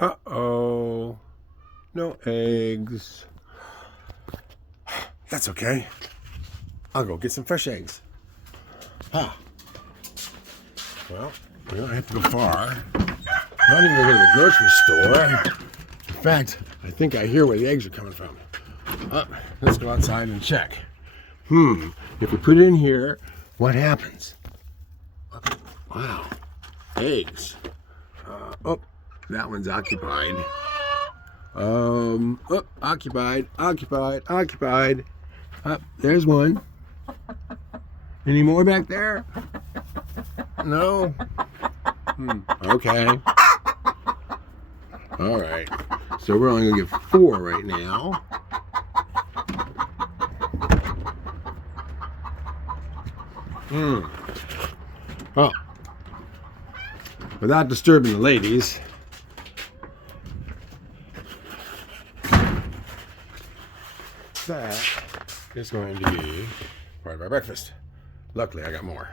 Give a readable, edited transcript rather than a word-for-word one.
Uh-oh. No eggs. That's okay. I'll go get some fresh eggs. Ah. Well, we don't have to go far. Not even go to the grocery store. In fact, I think I hear where the eggs are coming from. Let's go outside and check. If we put it in here, what happens? Wow. Eggs. Oh, that one's occupied. Occupied. There's one. Any more back there? No? Okay. All right. So we're only going to get 4 right now. Oh. Without disturbing the ladies. That is going to be part of our breakfast. Luckily, I got more.